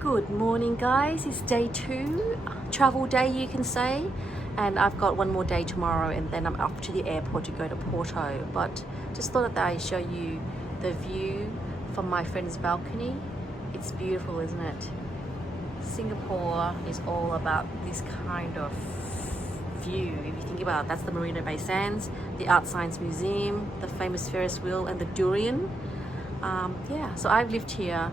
Good morning, guys. It's day 2, travel day you can say, and I've got one more day tomorrow and then I'm off to the airport to go to Porto. But just thought that I'd show you the view from my friend's balcony. It's beautiful, isn't it? Singapore is all about this kind of view. If you think about it, that's the Marina Bay Sands, the Art Science Museum, the famous Ferris wheel, and the durian. Yeah, so I've lived here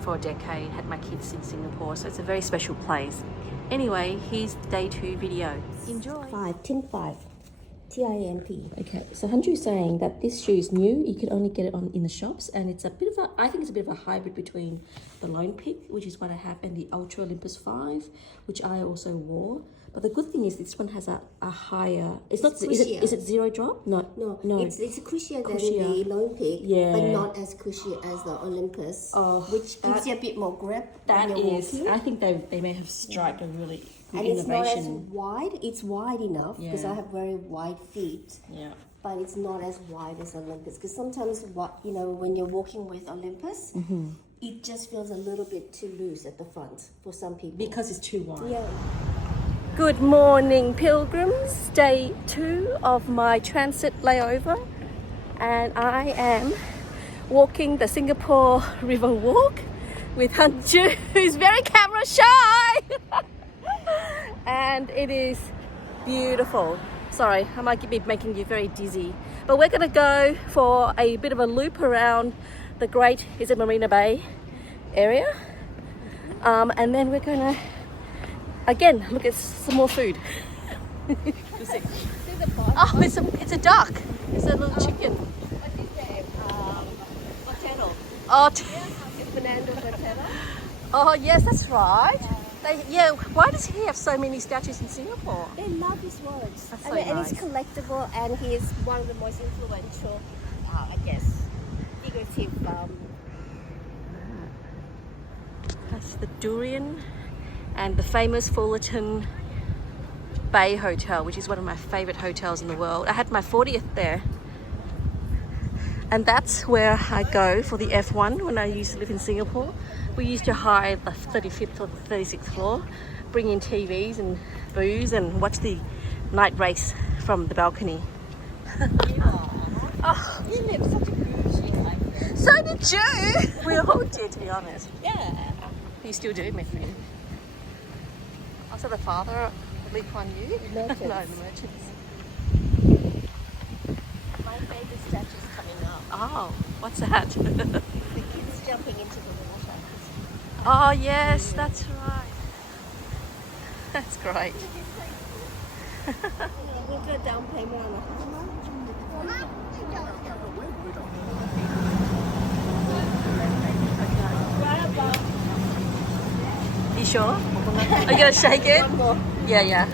for a decade, had my kids in Singapore, so it's a very special place. Anyway, here's day 2 video. Enjoy. Tin 5. TINP. Okay, so Hanju is saying that this shoe is new. You can only get it in the shops, and it's a bit of a, I think it's a bit of a hybrid between the Lone Peak, which is what I have, and the Ultra Olympus 5, which I also wore. But the good thing is this one has a higher. It's not. Is it zero drop? No. It's cushier than the Lone Peak, but not as cushy as the Olympus, which gives you a bit more grip. That is. Walking. I think they may have striked a really good innovation. It's not as wide. It's wide enough because I have very wide feet. Yeah. But it's not as wide as Olympus because sometimes when you're walking with Olympus, it just feels a little bit too loose at the front for some people because it's too wide. Yeah. Good morning, pilgrims. Day 2 of my transit layover, and I am walking the Singapore River Walk with Hanju, who's very camera shy. And it is beautiful. Sorry, I might be making you very dizzy, but we're going to go for a bit of a loop around the great, is it Marina Bay area, and then we're going to again look at some more food. Oh, it's a duck. It's a little chicken. What is it? Potato. Oh, It's Fernando potato. oh yes, that's right. Why does he have so many statues in Singapore? They love his words. That's so And nice. it's collectible, and he's one of the most influential, figurative. That's the durian and the famous Fullerton Bay Hotel, which is one of my favorite hotels in the world. I had my 40th there. And that's where I go for the F1 when I used to live in Singapore. We used to hire the 35th or the 36th floor, bring in TVs and booze and watch the night race from the balcony. Oh, You live such a bougie life. so did you! We all did, to be honest. Yeah. You still do, my friend. Also the father of Lee Kuan Yew? Merchants. No, the merchants. My favorite statue's coming up. Oh, what's that? The kids jumping into the water. Oh yes, that's right. That's great. We'll go down payment on a You sure? Are you gonna shake it? One more. Yeah.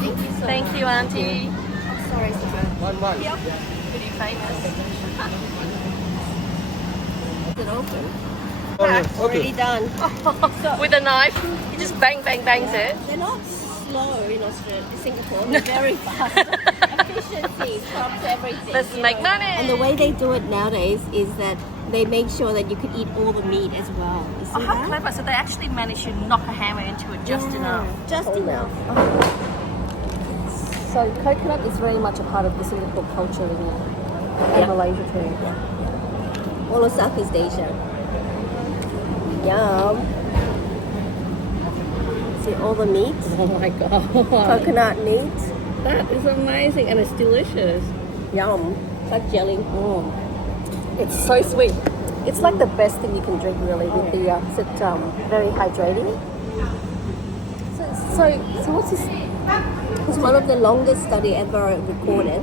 Thank you so Thank you, Auntie. much. Sorry, Susan. One. Yep. Pretty famous. Is it open? Okay. Already done. With a knife, you just bangs it. They're not slow in Australia, Singapore. They're very fast. Efficiency trumps everything. Let's make money. And the way they do it nowadays is that they make sure that you can eat all the meat as well. You see Oh, how that? clever. So they actually managed to knock a hammer into it just enough. Just enough. So coconut is very much a part of the Singapore culture, isn't it? And Malaysia too. All of Southeast Asia. Yum. See all the meat? Oh my god. Coconut meat. That is amazing and it's delicious. Yum. It's like jelly. It's so sweet. It's like the best thing you can drink really with the very hydrating. So what's this? It's one of the longest study ever recorded,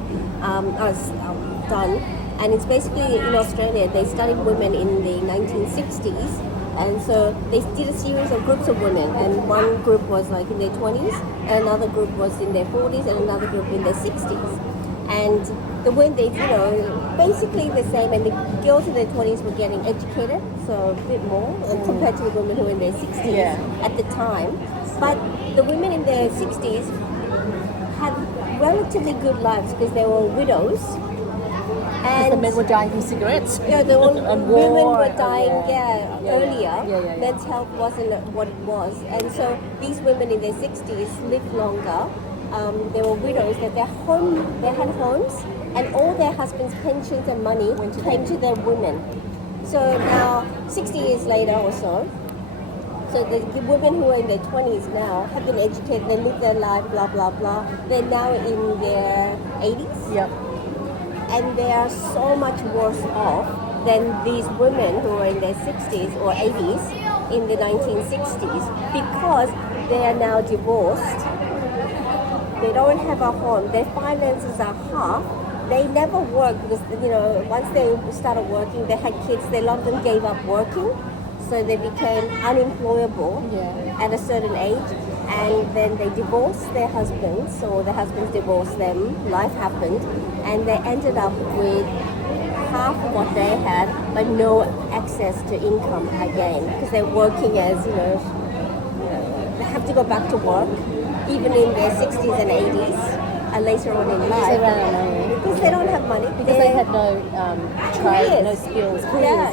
done, and it's basically in Australia. They studied women in the 1960s, and so they did a series of groups of women, and one group was like in their 20s, and another group was in their 40s, and another group in their 60s, and the women they basically the same, and the girls in their 20s were getting educated, so a bit more compared to the women who were in their 60s at the time, but the women in their 60s had relatively good lives because they were widows Because the men were dying from cigarettes. Yeah, the and women war. were dying earlier. Yeah. Men's health wasn't what it was. And so these women in their 60s lived longer. They were widows, that they had homes, and all their husbands' pensions and money came to their women. So now, 60 years later or so, the women who are in their 20s now have been educated, they live their life, blah, blah, blah. They're now in their 80s. Yep. And they are so much worse off than these women who are in their 60s or 80s in the 1960s because they are now divorced. They don't have a home. Their finances are half. They never worked because, once they started working, they had kids. A lot of them gave up working. So they became unemployable at a certain age. And then they divorced their husbands, or the husbands divorced them. Life happened. And they ended up with half of what they had, but no access to income again. Because they're working as, they have to go back to work, even in their 60s and 80s. And later on in life, because they don't have money, because they had no trade, no skills.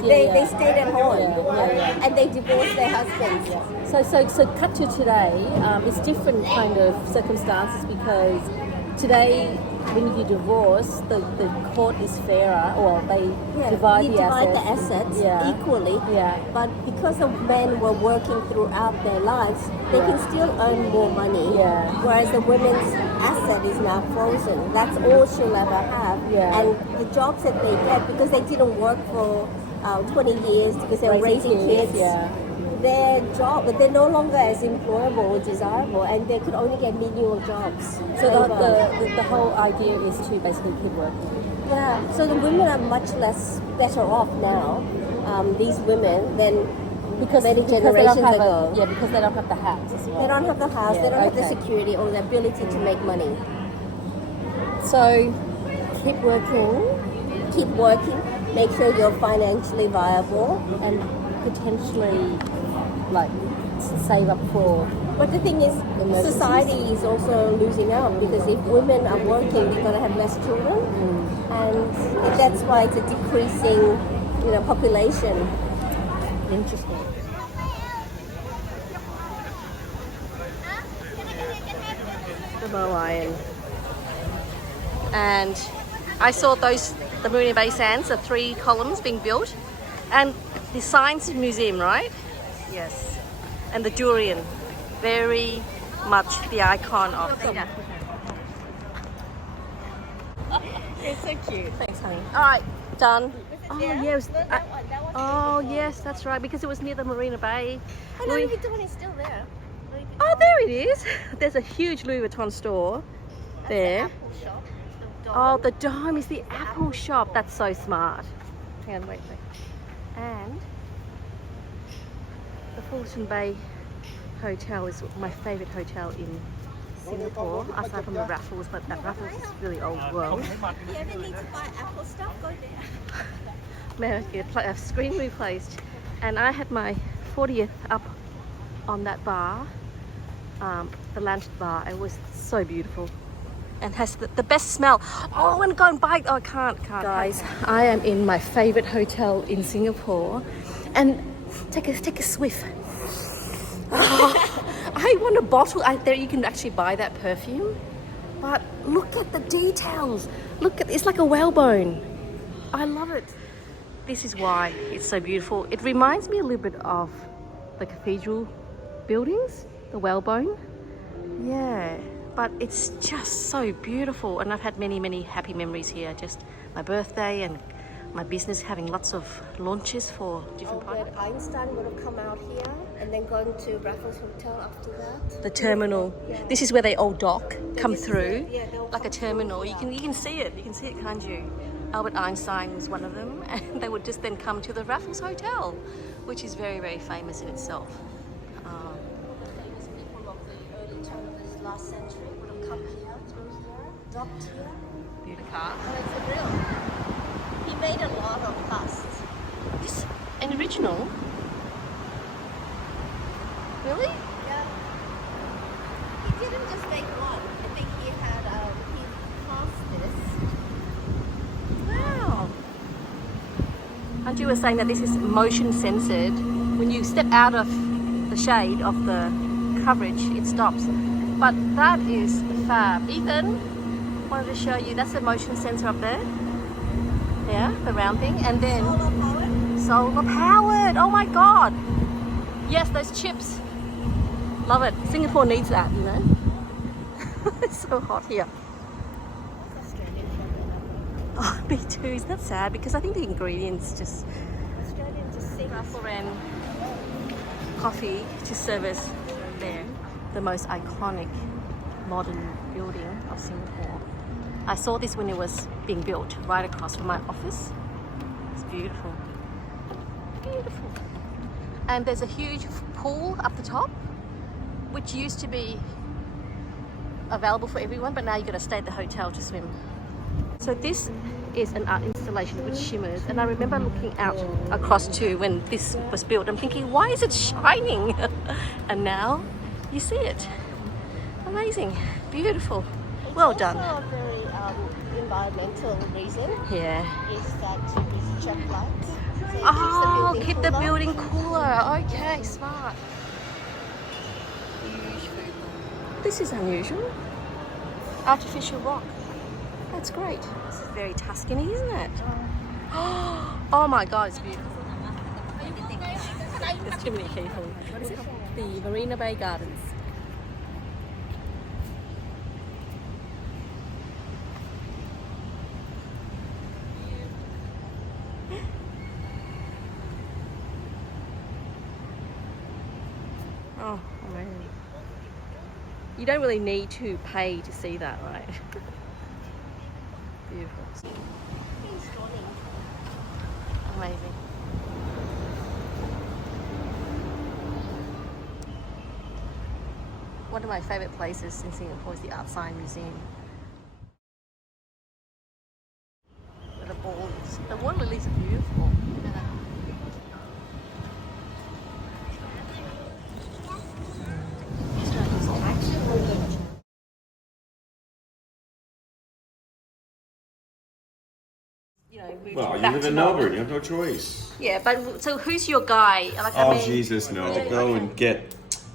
They stayed at home, and they divorced their husbands. So cut to today. It's different kind of circumstances because today, when you divorce, the court is fairer, or they divide the assets equally. Yeah. But because the men were working throughout their lives, they can still earn more money. Yeah. Whereas the women's asset is now frozen. That's all she'll ever have. Yeah. And the jobs that they get, because they didn't work for 20 years because they were raising kids. Their job, but they're no longer as employable or desirable, and they could only get menial jobs. So the whole idea is to basically keep working. Yeah. So the women are much less better off now. These women than many generations ago. Because they don't have the house as well. They don't have the house. They don't have the security or the ability to make money. So keep working. Keep working. Make sure you're financially viable, and potentially save up for. But the thing is, society is also losing out because if women are working, they're going to have less children, and that's why it's a decreasing, population. Interesting. The Moayan. And I saw the Marina Bay Sands, the 3 columns being built, and the Science Museum, right? Yes. And the durian, very much the icon of China. It's so cute. Thanks, honey. All right, done. Oh, Yeah. yes. That one. Oh, yes, that's right, because it was near the Marina Bay. Oh, Louis Vuitton is still there. Oh, there it is. There's a huge Louis Vuitton store there. The Apple shop. Oh, the dome is the Apple shop. That's so smart. Hang on, wait. And the Fulton Bay Hotel is my favourite hotel in Singapore, aside from the Raffles, but that Raffles is really old world. If you ever need to buy Apple stuff, go there. Man, a screen replaced, and I had my 40th up on that bar, the lantern bar. It was so beautiful. And has the best smell. Oh, I want to go and buy. Oh, I can't. Guys, I am in my favorite hotel in Singapore, and take a swiff. Oh, I want a bottle. There you can actually buy that perfume, but look at the details. It's like a whalebone. I love it. This is why it's so beautiful. It reminds me a little bit of the cathedral buildings, the whalebone. Yeah. But it's just so beautiful, and I've had many happy memories here. Just my birthday and my business having lots of launches for different products. Einstein would have come out here and then gone to Raffles Hotel after that. The terminal. Yeah. This is where they all dock, come through, they'll like a terminal. You can see it. You can see it, can't you? Albert Einstein was one of them, and they would just then come to the Raffles Hotel, which is very famous in itself. Famous people of the early turn of this last century would have come here, through here, docked here. Beautiful car. And it's a real. He made a lot of busts. This an original? Really? Yeah. He didn't just make one. I think he had he cast this. Wow. Anju was saying that this is motion censored. When you step out of the shade of the coverage, it stops. But that is fab. Ethan wanted to show you, that's the motion sensor up there. Yeah, the round thing. And then solar powered. Oh my god. Yes, those chips. Love it. Singapore needs that, you know. It's so hot here. Oh, me too. Isn't that sad? Because I think the ingredients just... Australian just sing. Foreign coffee to service there. The most iconic modern building of Singapore. I saw this when it was being built right across from my office. It's beautiful. Beautiful. And there's a huge pool up the top, which used to be available for everyone, but now you've got to stay at the hotel to swim. So this is an art installation which shimmers, and I remember looking out across to when this was built. I'm thinking, why is it shining? And now you see it. Amazing, beautiful, well done. Also a very environmental reason. Yeah. Is that it's check lights. So it Oh, keeps keep the cooler. building cooler. Okay, smart. This is unusual. Artificial rock. That's great. This is very Tuscany, isn't it? Oh my god, it's beautiful. There's too many people. What is it? The Marina Bay Gardens. Oh, amazing. You don't really need to pay to see that, right? Beautiful. Amazing. One of my favourite places in Singapore is the Art Science Museum. Where the balls, the water lilies are beautiful. Well, you live in Melbourne. You have no choice. Yeah, but so who's your guy? Like, Oh, Jesus, no. Go and get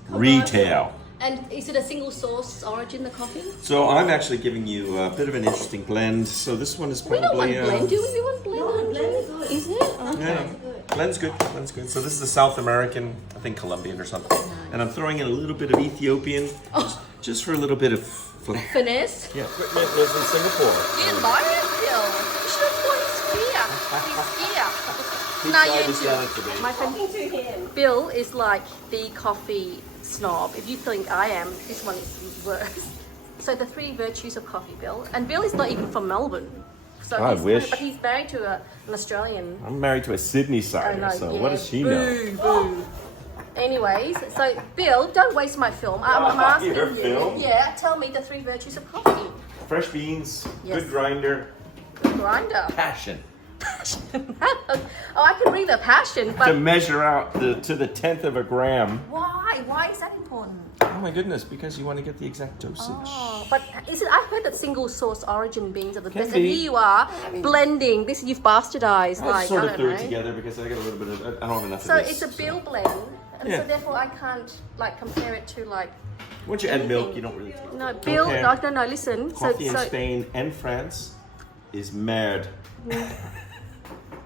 retail. And is it a single source origin, the coffee? So I'm actually giving you a bit of an interesting blend. So this one is We probably... don't want blend, do we? We want blend. No, blend is good. Is it? Okay. Yeah, blend's good. Blend's good. So this is a South American, I think Colombian or something. And I'm throwing in a little bit of Ethiopian, just for a little bit of flair. Finesse. Yeah, equipment lives in Singapore. You didn't buy it, Bill. You should have bought his gear. His gear. He No, tried you to sell it to me. My friend Bill is like the coffee snob. If you think I am, this one is worse. So the 3 virtues of coffee, Bill. And Bill is not even from Melbourne. So I he's wish. But he's married to an Australian. I'm married to a Sydney sider, know, so yeah. what does she know? Boo, boo. Anyways, so Bill, don't waste my film. I'm asking Your you. film? Yeah, tell me the 3 virtues of coffee. Fresh beans, Yes. good grinder, Grinder. passion. Passion. Oh, I can read the passion, To but measure out to the 10th of a gram. why? Why is that important? Oh my goodness, because you want to get the exact dosage. Oh, but is it? I heard that single source origin beans are the Can best, and be. here you are blending. This you've bastardized. I Like just sort I of don't threw know. it together because I got a little bit of, I don't have enough So of this. it's a Bill blend, and Yeah. so therefore I can't like compare it to like. Once you add milk, you don't really take it. No, Bill. Okay. No. Listen. Coffee in so Spain and France is mad.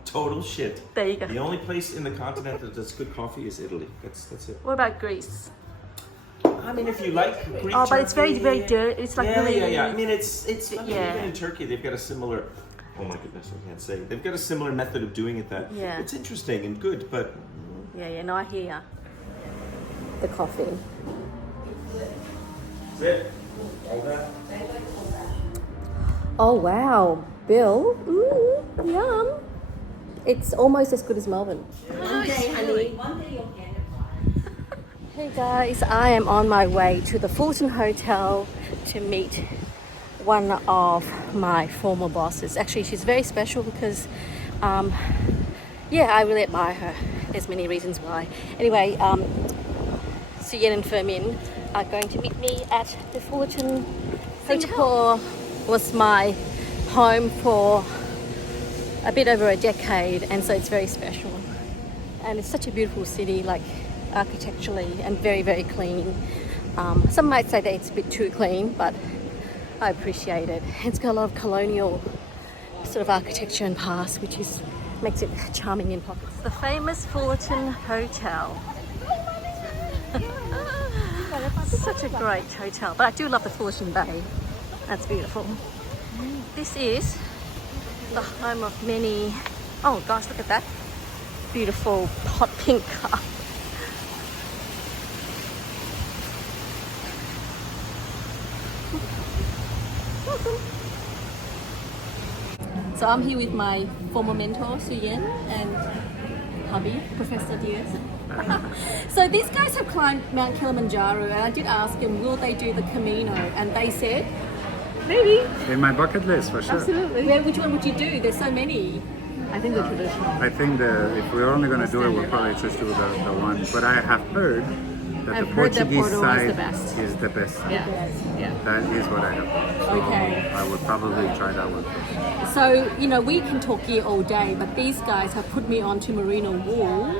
Total shit. there you go. The only place in the continent that does good coffee is Italy. That's it. What about Greece? I mean, if you like Greek Oh, but it's very Turkey- dirty. It's like yeah, really. yeah. I mean, it's funny. Yeah. Even in Turkey, they've got a similar. Oh my goodness, I can't say. They've got a similar method of doing it that Yeah. it's interesting and good, but Yeah. No, I hear ya. The coffee. that's it. All that. Oh wow, Bill. Yum. It's almost as good as Melbourne. Hey guys, I am on my way to the Fulton Hotel to meet one of my former bosses. Actually, she's very special because, I really admire her. There's many reasons why. Anyway, Suyen and Fermin are going to meet me at the Fulton Hotel. Singapore was my home for a bit over a decade, and so it's very special. And it's such a beautiful city, like architecturally, and very, very clean. Some might say that it's a bit too clean, but I appreciate it. It's got a lot of colonial sort of architecture and past, which makes it charming in pockets. The famous Fullerton Hotel. Such a great hotel, but I do love the Fullerton Bay. That's beautiful. This is the home of many, oh gosh, look at that beautiful hot pink car. So I'm here with my former mentor, Suyen, and hubby, Professor Diaz. So these guys have climbed Mount Kilimanjaro, and I did ask them, will they do the Camino? And they said, maybe. In my bucket list, for sure. Absolutely. Yeah, which one would you do? There's so many. I think the traditional. I think if we're only going to do it, we'll probably just do the one. But I have heard that the Portuguese side is the best. Yeah. That is what I have. So Okay. I would probably try that one first. So, you know, we can talk here all day, but these guys have put me onto merino wool.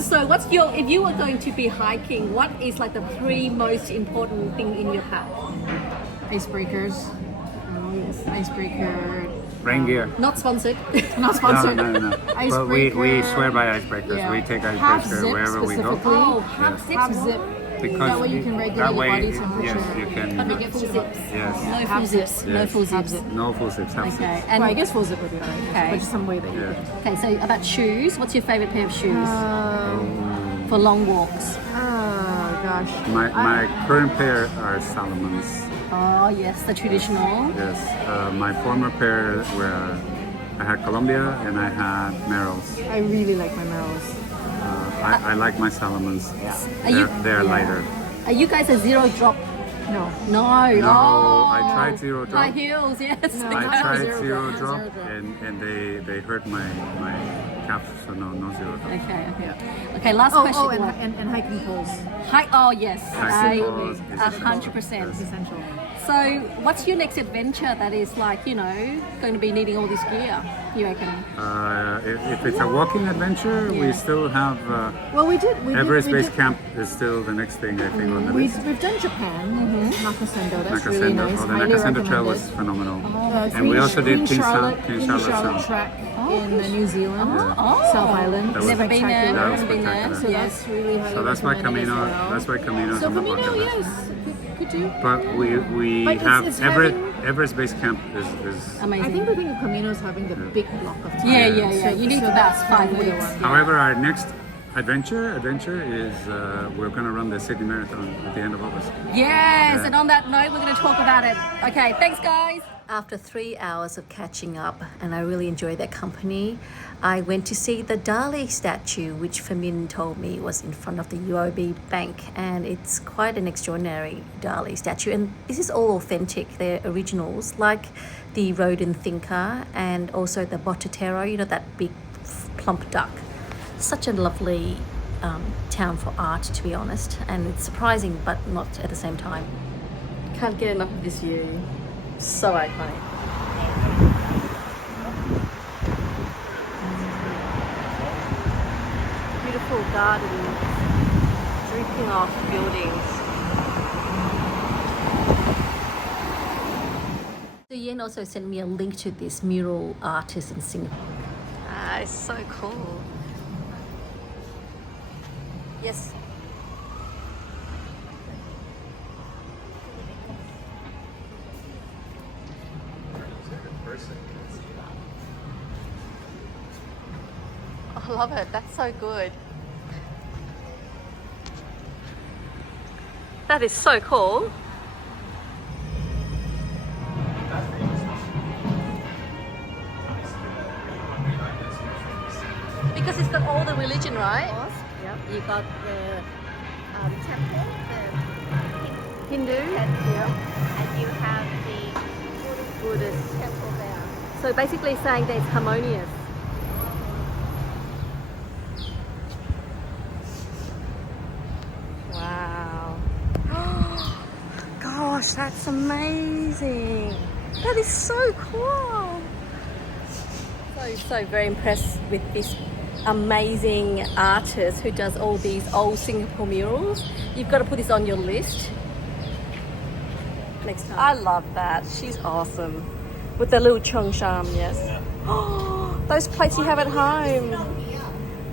So if you were going to be hiking, what is like the 3 most important thing in your pack? Icebreakers. Icebreaker. Rain gear. Not sponsored. Not sponsored. No. But we swear by icebreakers. Yeah. We take Half icebreakers zip wherever we go. specifically. Oh, half zip. Half zip. Because That way you can regulate that your way, body temperature. yes, you can. But we get full zips. Yes. No full Half zips. zips. No Yes. full Half zips. zip. No full zips. Half Okay. zips. And Well, I guess full zip would be alright. Okay. But just some way that you Yeah. okay, so about shoes, what's your favorite pair of shoes could. for long walks? Oh gosh. My current pair are Salomons. Oh yes, the traditional. Yes. My former pair were I had Columbia and I had murals. I really like my murals. I like my Salomons. Are you- They're lighter. Are you guys a zero drop? No. No. No, Oh. I tried zero drop. High heels, yes. No. I tried Zero zero drop, drop, zero drop. and they hurt my calf, so no zero drop. Okay. Yeah. Okay. Last Oh, question. and hiking poles. Oh yes. Hiking I- poles is 100%. It's essential. So, what's your next adventure that is like, you know, going to be needing all this gear? You reckon? If it's a walking adventure, we still have Well, we Everest did, Base Camp is still the next thing I think on the list. We've done Japan, Nakasendo. That's really Nakasendo. nice. Oh, the Highly Nakasendo Trail was recommended. phenomenal. And we also did King Charlotte Sound. track in New Zealand, Oh. South Island. That was- Never been there. That was Never been there. spectacular. So Yes. that's really highly So that's why recommended Camino. as well. That's why Camino's So on the Camino, bucket list. yes, could do. But we But have it's Everest Base Camp is Amazing. I think we think of Camino as having the big block of time. Yeah. You need about 5 that's the weeks. one. However, our next adventure is we're going to run the Sydney Marathon at the end of August. Yes, and on that note, we're going to talk about it. Okay, thanks, guys. After 3 hours of catching up, and I really enjoyed their company, I went to see the Dali statue, which Famin told me was in front of the UOB Bank, and it's quite an extraordinary Dali statue. And this is all authentic; they're originals, like the rodent thinker and also the Bottatero. You know, that big plump duck. Such a lovely town for art, to be honest, and it's surprising but not at the same time. Can't get enough of this view. So iconic. Beautiful garden, dripping off buildings. So Yen also sent me a link to this mural artist in Singapore. Ah, it's so cool. Yes. I love it. That's so good. That is so cool. Because it's got all the religion, right? Yeah. You got the temple, the Hindu. and you have the Buddhist. temple there. So basically saying that it's harmonious. Wow. Gosh, that's amazing. That is so cool. So So very impressed with this amazing artist who does all these old Singapore murals. You've got to put this on your list next time. I love that. She's awesome. With the little chung sham, yes. Oh, those plates you have at home.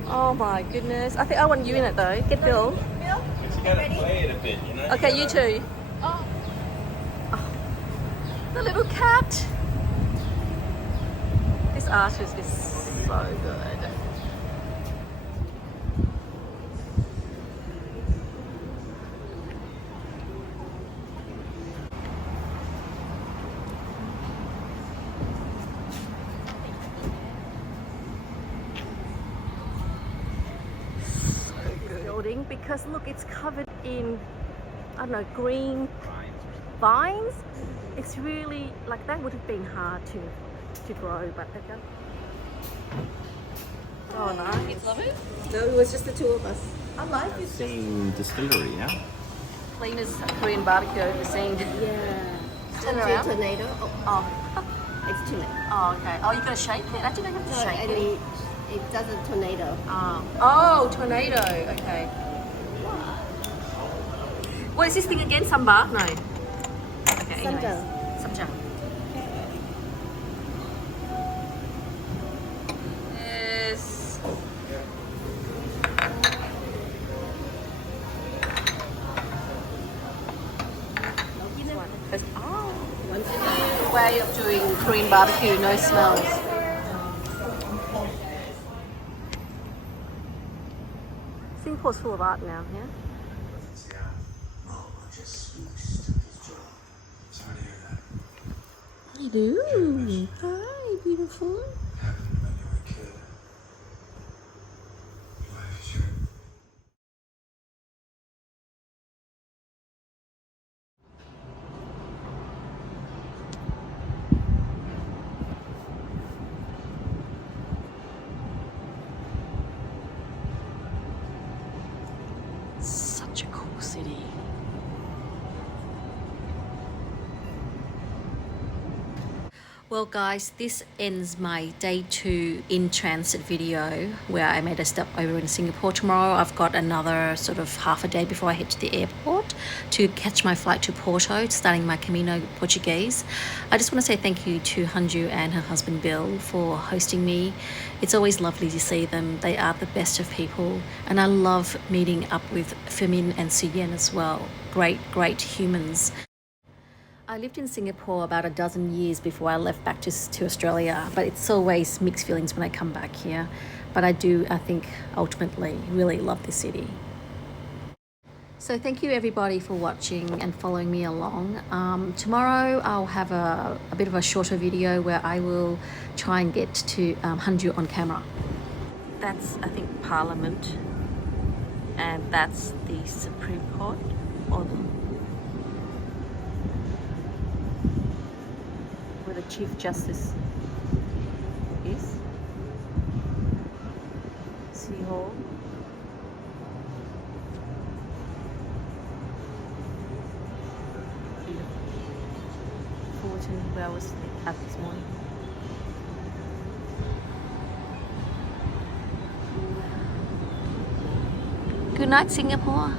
Oh my goodness. I think I want you in it though. Get Bill. But you gotta play it a bit, you know? Okay, you too. Oh. The little cat. This artist is so good. Building, because look, it's covered in, I don't know, green vines. It's really like that would have been hard to grow, but they go. Oh nice. Kids love it. No, it was just the two of us. I like it. Same distillery, yeah? Cleaners Korean barbecue over the scene. Yeah. Turn around. Tornado. Oh. It's too late. Oh, okay. Oh, you gotta shake it. I didn't have to No, shake I it. mean, it does a tornado. Oh, tornado. Okay. What is this thing again? Samba? No. Okay. Anyways. Samjang. Yes. Oh. Way of doing Korean barbecue, no smells. Singapore's full of art now, yeah? I do. Hi, beautiful. Such a cool city. Well guys, this ends my day 2 in transit video where I made a stop over in Singapore. Tomorrow I've got another sort of half a day before I head to the airport to catch my flight to Porto, starting my Camino Portuguese. I just want to say thank you to Hanju and her husband Bill for hosting me. It's always lovely to see them. They are the best of people, and I love meeting up with Firmin and Suyen as well. Great humans. I lived in Singapore about a dozen years before I left back to Australia, but it's always mixed feelings when I come back here. But I think, ultimately really love the city. So thank you everybody for watching and following me along. Tomorrow I'll have a bit of a shorter video where I will try and get to Hanju on camera. That's, I think, Parliament, and that's the Supreme Court, or where the Chief Justice is. City Hall. Fullerton, where I was at this morning. Good night, Singapore.